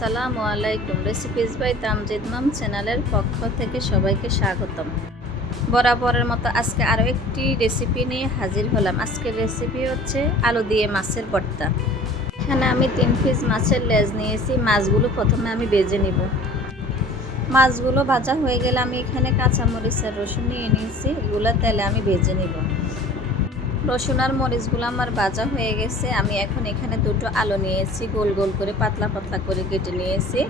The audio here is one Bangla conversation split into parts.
আসসালামু আলাইকুম। রেসিপিস বাই তামজিদ মাম চ্যানেলের পক্ষ থেকে সবাইকে স্বাগতম। বরাবরের মতো আজকে আরও একটি রেসিপি নিয়ে হাজির হলাম। আজকের রেসিপি হচ্ছে আলু দিয়ে মাছের ভর্তা। এখানে আমি তিন পিস মাছের লেজ নিয়েছি। মাছগুলো প্রথমে আমি বেজে নিব। মাছগুলো ভাজা হয়ে গেলে আমি এখানে কাঁচামরিচ আর রসুন নিয়ে নিয়েছি। এগুলো তেলে আমি ভেজে নিব। রসুন আর মরিচগুলো আমার ভাজা হয়ে গেছে। আমি এখন এখানে দুটো আলু নিয়েছি, গোল গোল করে পাতলা পাতলা করে কেটে নিয়েছি।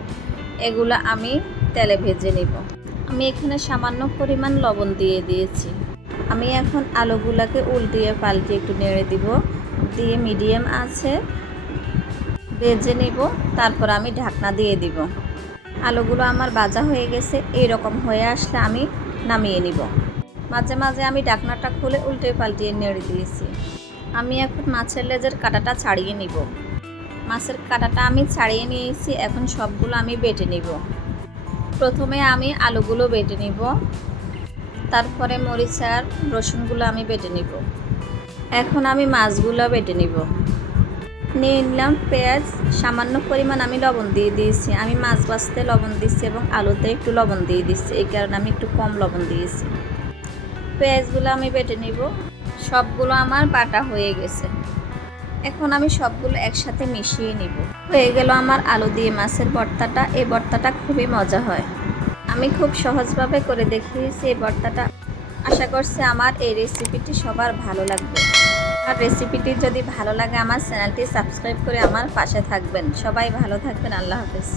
এগুলো আমি তেলে ভেজে নিব। আমি এখানে সামান্য পরিমাণ লবণ দিয়ে দিয়েছি। আমি এখন আলুগুলোকে উল্টিয়ে পাল্টিয়ে একটু নেড়ে দিব। দিয়ে মিডিয়াম আছে, ভেজে নিব, তারপর আমি ঢাকনা দিয়ে দিব। আলুগুলো আমার ভাজা হয়ে গেছে এই রকম হয়ে আসলে আমি নামিয়ে নিব। মাঝে মাঝে আমি ডাকনাটা খুলে উল্টে পাল্টিয়ে নেড়ে দিয়েছি। আমি এখন মাছের লেজের কাঁটাটা ছাড়িয়ে নিব। মাছের কাঁটাটা আমি ছাড়িয়ে নিয়েছি, এখন সবগুলো আমি বেটে নিব। প্রথমে আমি আলুগুলো বেটে নিব। তারপরে মরিচ আর রসুনগুলো আমি বেটে নিব। এখন আমি মাছগুলো বেটে নিব। নিয়ে নিলাম পেঁয়াজ, সামান্য পরিমাণ আমি লবণ দিয়ে দিয়েছি। আমি মাছ বাছতে লবণ দিচ্ছি এবং আলুতে একটু লবণ দিয়ে দিচ্ছি এই কারণে আমি একটু কম লবণ দিয়েছি। পেঁয়াজগুলো আমি বেটে নিব। সবগুলো আমার বাটা হয়ে গেছে। এখন আমি সবগুলো একসাথে মিশিয়ে নিব। হয়ে গেল আমার আলু দিয়ে মাছের ভর্তাটা। এই ভর্তাটা খুবই মজা হয়। আমি খুব সহজভাবে করে দেখিয়েছি এই ভর্তাটা। আশা করছি আমার এই রেসিপিটি সবার ভালো লাগবে। আর রেসিপিটি যদি ভালো লাগে, আমার চ্যানেলটি সাবস্ক্রাইব করে আমার পাশে থাকবেন। সবাই ভালো থাকবেন। আল্লাহ হাফেজ।